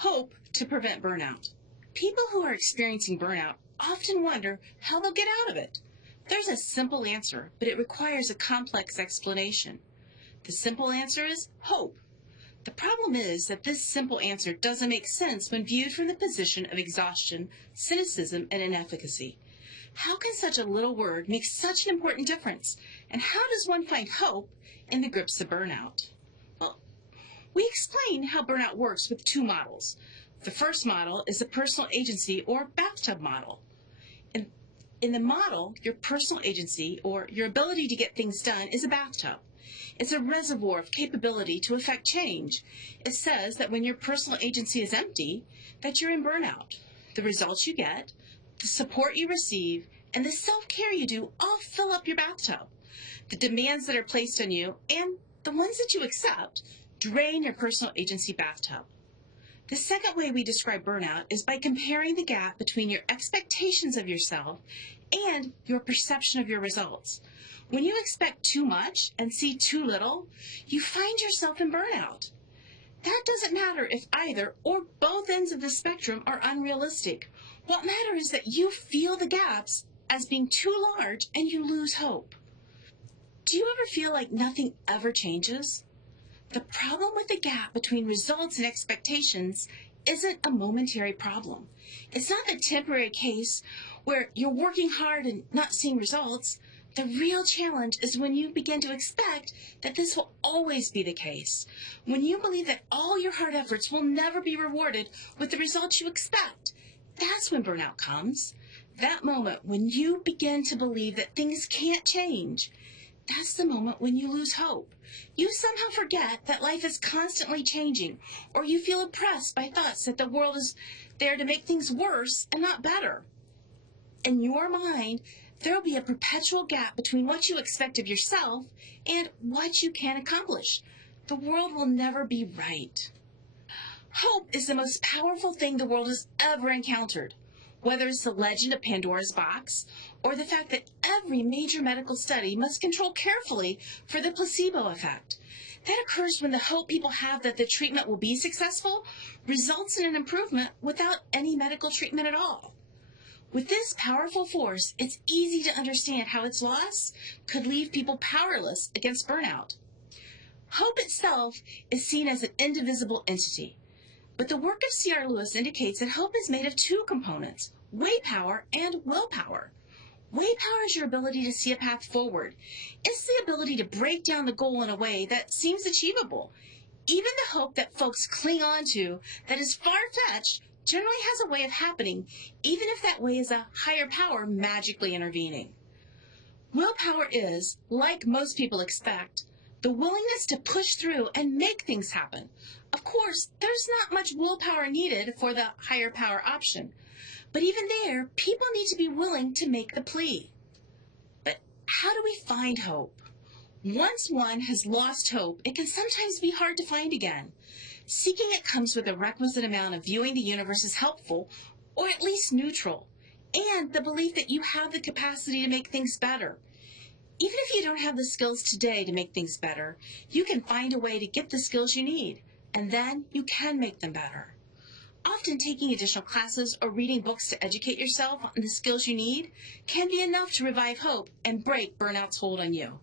Hope to prevent burnout. People who are experiencing burnout often wonder how they'll get out of it. There's a simple answer, but it requires a complex explanation. The simple answer is hope. The problem is that this simple answer doesn't make sense when viewed from the position of exhaustion, cynicism, and inefficacy. How can such a little word make such an important difference? And how does one find hope in the grips of burnout? Well, we explain how burnout works with two models. The first model is the personal agency or bathtub model. In the model, your personal agency or your ability to get things done is a bathtub. It's a reservoir of capability to affect change. It says that when your personal agency is empty, that you're in burnout. The results you get, the support you receive, and the self-care you do all fill up your bathtub. The demands that are placed on you and the ones that you accept drain your personal agency bathtub. The second way we describe burnout is by comparing the gap between your expectations of yourself and your perception of your results. When you expect too much and see too little, you find yourself in burnout. That doesn't matter if either or both ends of the spectrum are unrealistic. What matters is that you feel the gaps as being too large and you lose hope. Do you ever feel like nothing ever changes? The problem with the gap between results and expectations isn't a momentary problem. It's not the temporary case where you're working hard and not seeing results. The real challenge is when you begin to expect that this will always be the case. When you believe that all your hard efforts will never be rewarded with the results you expect. That's when burnout comes. That moment when you begin to believe that things can't change. That's the moment when you lose hope. You somehow forget that life is constantly changing, or you feel oppressed by thoughts that the world is there to make things worse and not better. In your mind, there will be a perpetual gap between what you expect of yourself and what you can accomplish. The world will never be right. Hope is the most powerful thing the world has ever encountered. Whether it's the legend of Pandora's box or the fact that every major medical study must control carefully for the placebo effect. That occurs when the hope people have that the treatment will be successful results in an improvement without any medical treatment at all. With this powerful force, it's easy to understand how its loss could leave people powerless against burnout. Hope itself is seen as an indivisible entity. But the work of C.R. Lewis indicates that hope is made of two components, willpower and willpower. Willpower is your ability to see a path forward. It's the ability to break down the goal in a way that seems achievable. Even the hope that folks cling on to that is far-fetched generally has a way of happening, even if that way is a higher power magically intervening. Willpower is, like most people expect, the willingness to push through and make things happen. Of course, there's not much willpower needed for the higher power option. But even there, people need to be willing to make the plea. But how do we find hope? Once one has lost hope, it can sometimes be hard to find again. Seeking it comes with a requisite amount of viewing the universe as helpful, or at least neutral, and the belief that you have the capacity to make things better. Even if you don't have the skills today to make things better, you can find a way to get the skills you need, and then you can make them better. Often taking additional classes or reading books to educate yourself on the skills you need can be enough to revive hope and break burnout's hold on you.